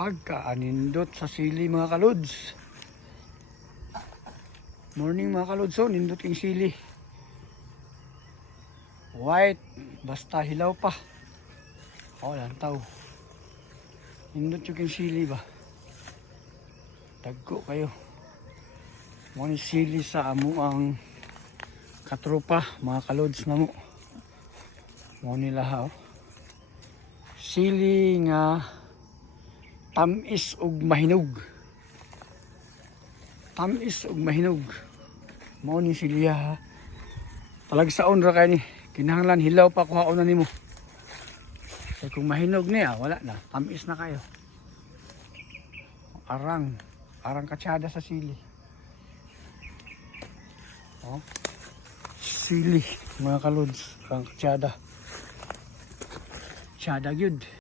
Pagkaanindot sa sili mga kalods. Morning mga kalods, so nindot yung sili. White, basta hilaw pa. Lantaw. Nindot yung sili ba? Dagko kayo. Mo ni sili sa amo ang katropa mga kalods na mo. Mo nila ha. Sili nga tamis ug mahinog. Tamis ug mahinog. Mao ni siliya ha. Talagsaon ra kay ni. Kinahanglan hilaw pa kuhaon na nimo. Kay kung mahinog niya wala na. Tamis na kayo. Arang katsyada sa sili. Sili mga kalods, arang katsyada. Katsyada gyud.